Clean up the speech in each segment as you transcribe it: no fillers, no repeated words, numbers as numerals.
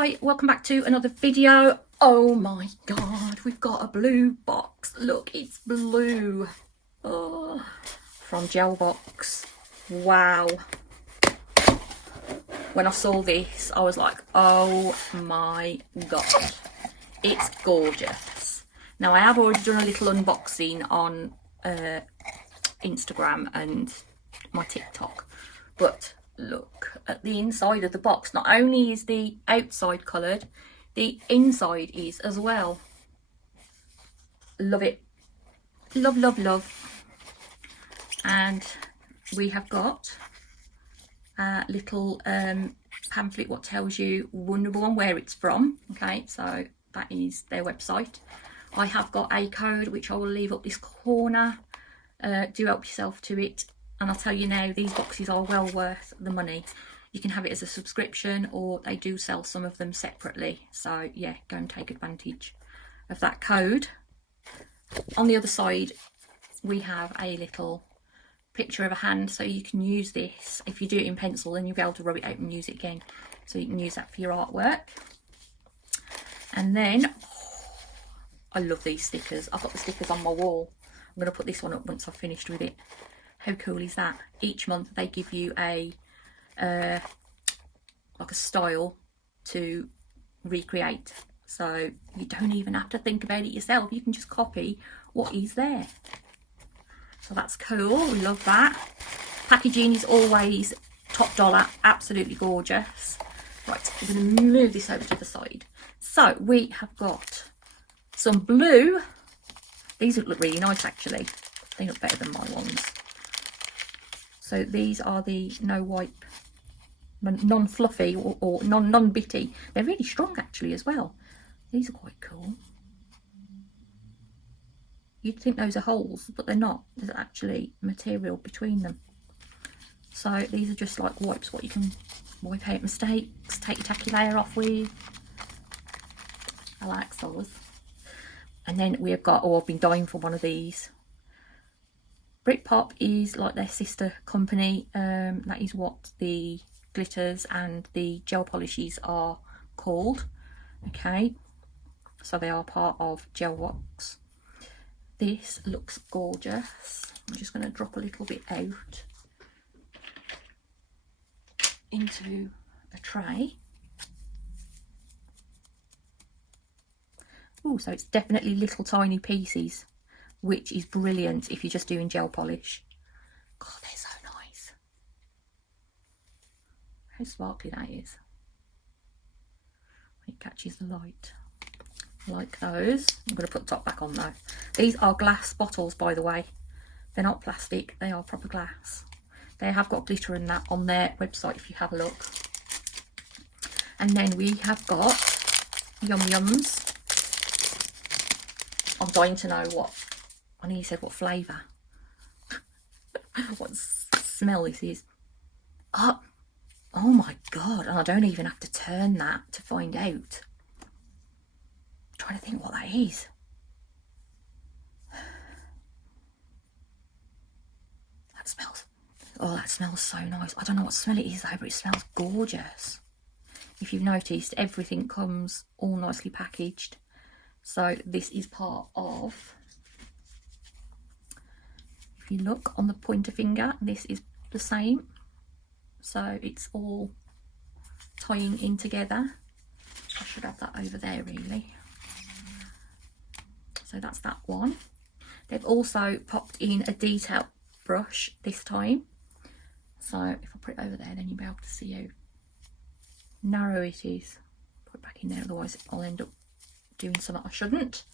Hi, welcome back to another video. Oh my god, we've got a blue box. Look, it's blue. Oh, from Gelbox. Wow. When I saw this, I was like, oh my god, it's gorgeous. Now, I have already done a little unboxing on Instagram and my TikTok, but look at the inside of the box. Not only is the outside coloured, the inside is as well. Love it. Love, love, love. And we have got a little pamphlet what tells you number one where it's from. Okay, so that is their website. I have got a code which I will leave up this corner. Do help yourself to it. And I'll tell you now, these boxes are well worth the money. You can have it as a subscription, or they do sell some of them separately. So yeah, go and take advantage of that code. On the other side, we have a little picture of a hand, so you can use this. If you do it in pencil, then you'll be able to rub it out and use it again. So you can use that for your artwork. And then, I love these stickers. I've got the stickers on my wall. I'm going to put this one up once I've finished with it. How cool is that? Each month they give you a like a style to recreate, so you don't even have to think about it yourself. You can just copy what is there. So that's cool. We love that. Packaging is always top dollar. Absolutely gorgeous. Right, we're going to move this over to the side. So we have got some blue. These look really nice actually. They look better than my ones. So these are the no wipe, non-fluffy or non-bitty. They're really strong actually as well. These are quite cool. You'd think those are holes, but they're not. There's actually material between them. So these are just like wipes, what you can wipe out mistakes, take your tacky layer off with. I like those. And then we have got, oh, I've been dying for one of these. Britpop is like their sister company. That is what the glitters and the gel polishes are called. Okay, so they are part of Gelbox. This looks gorgeous. I'm just going to drop a little bit out into a tray. Oh, so it's definitely little tiny pieces, which is brilliant if you're just doing gel polish. God, they're so nice. How sparkly that is. It catches the light. I like those. I'm going to put the top back on though. These are glass bottles, by the way. They're not plastic, they are proper glass. They have got glitter in that on their website if you have a look. And then we have got Yum Yums. I'm dying to know what, I know you said what flavour, what smell this is. Oh my god, and I don't even have to turn that to find out. I'm trying to think what that is. That smells, oh, that smells so nice. I don't know what smell it is though, but it smells gorgeous. If you've noticed, everything comes all nicely packaged. So this is part of, if you look on the pointer finger, this is the same. So it's all tying in together. I should have that over there really. So that's that one. They've also popped in a detail brush this time. So if I put it over there, then you'll be able to see how narrow it is. Put it back in there, otherwise I'll end up doing something I shouldn't.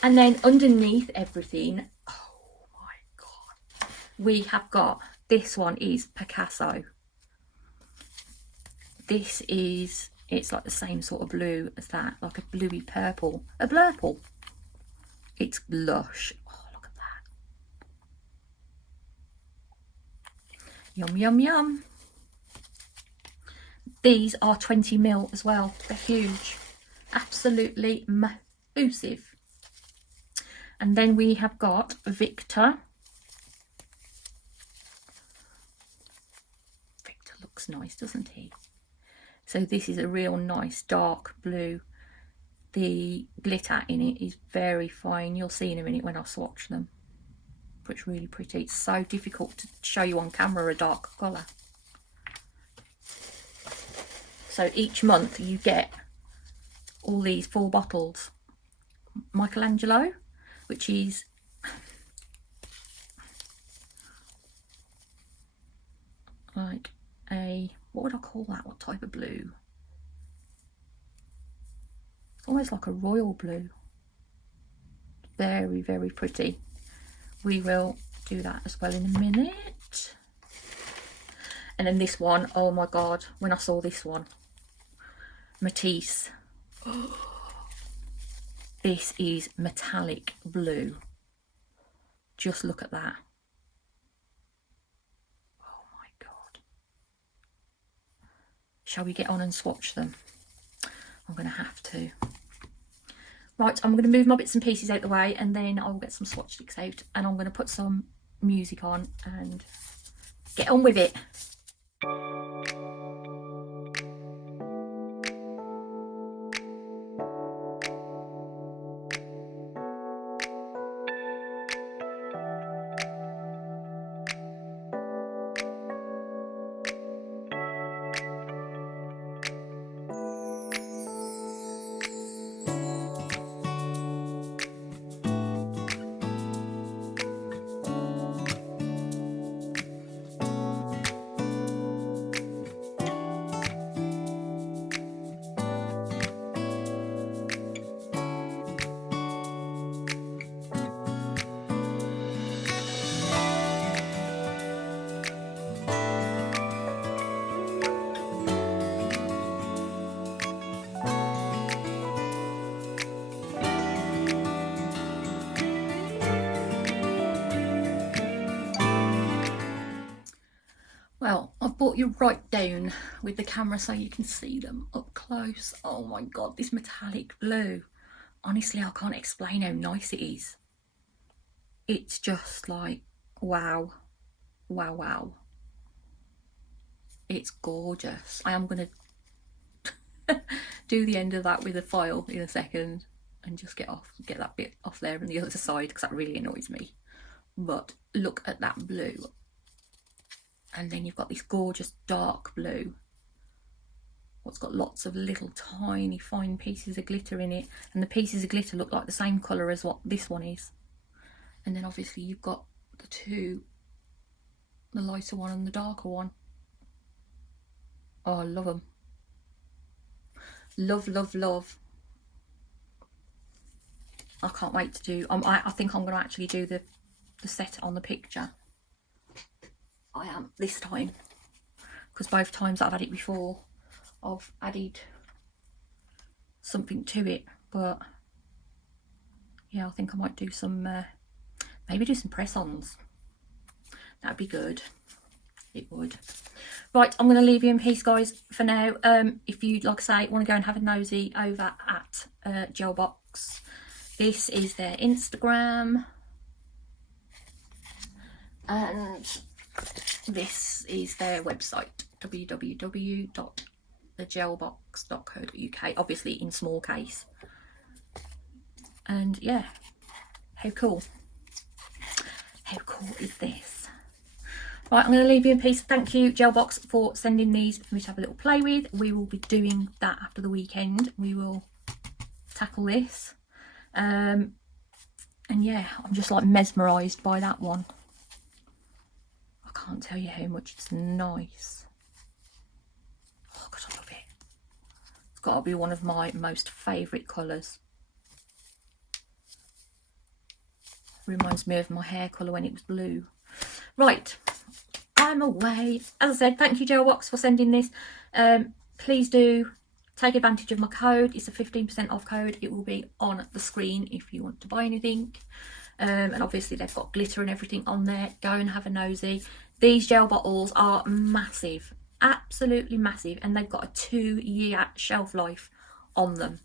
And then underneath everything, oh my god, we have got, this one is Picasso. This is, it's like the same sort of blue as that, like a bluey purple, a blurple. It's lush. Oh, look at that. Yum, yum, yum. These are 20ml as well. They're huge. Absolutely massive. And then we have got Victor. Victor looks nice, doesn't he? So this is a real nice dark blue. The glitter in it is very fine. You'll see in a minute when I swatch them. But it's really pretty. It's so difficult to show you on camera a dark colour. So each month you get all these 4 bottles. Michelangelo, which is like a, what would I call that? What type of blue? It's almost like a royal blue. Very, very pretty. We will do that as well in a minute. And then this one, oh my god, when I saw this one, Matisse. This is metallic blue. Just look at that. Oh my god. Shall we get on and swatch them? I'm going to have to. Right, I'm going to move my bits and pieces out the way, and then I'll get some swatch sticks out, and I'm going to put some music on and get on with it. Well, I've brought you right down with the camera so you can see them up close. Oh my god, this metallic blue. Honestly, I can't explain how nice it is. It's just like, wow. Wow, wow. It's gorgeous. I am going to do the end of that with a file in a second and just get that bit off there on the other side, because that really annoys me. But look at that blue. And then you've got this gorgeous dark blue. What's got lots of little tiny fine pieces of glitter in it. And the pieces of glitter look like the same colour as what this one is. And then obviously you've got the two, the lighter one and the darker one. Oh, I love them. Love, love, love. I can't wait to do, I think I'm going to actually do the set on the picture. I am this time, because both times I've had it before I've added something to it. But yeah, I think I might do some maybe do some press-ons. That'd be good. It would. Right, I'm going to leave you in peace, guys, for now. If you'd, like I say, want to go and have a nosy over at Gelbox, this is their Instagram, and this is their website, www.thegelbox.co.uk, obviously in small case. And yeah, how cool. How cool is this? Right, I'm going to leave you in peace. Thank you, Gelbox, for sending these for me to have a little play with. We will be doing that after the weekend. We will tackle this. And yeah, I'm just like mesmerised by that one. I can't tell you how much it's nice. Oh god, I love it. It's got to be one of my most favourite colours. Reminds me of my hair colour when it was blue. Right, I'm away. As I said, thank you, Gelbox, for sending this. Please do take advantage of my code. It's a 15% off code. It will be on the screen if you want to buy anything. And obviously they've got glitter and everything on there. Go and have a nosy. These gel bottles are massive, absolutely massive, and they've got a 2-year shelf life on them.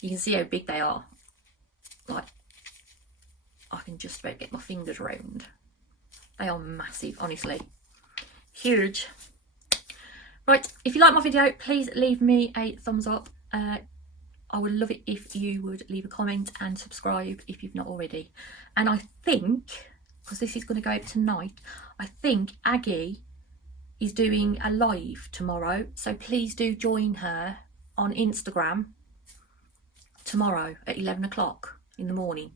You can see how big they are. Like, I can just about get my fingers round. They are massive, honestly. Huge. Right, if you like my video, please leave me a thumbs up. I would love it if you would leave a comment and subscribe if you've not already. And I think, because this is going to go out tonight, I think Aggie is doing a live tomorrow, so please do join her on Instagram tomorrow at 11 o'clock in the morning.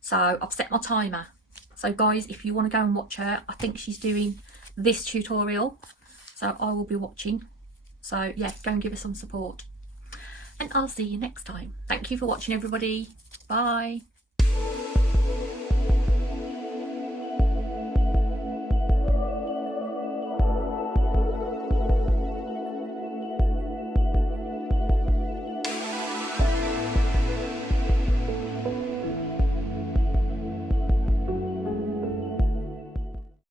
So I've set my timer. So guys, if you want to go and watch her, I think she's doing this tutorial, so I will be watching. So yeah, go and give her some support, and I'll see you next time. Thank you for watching, everybody. Bye.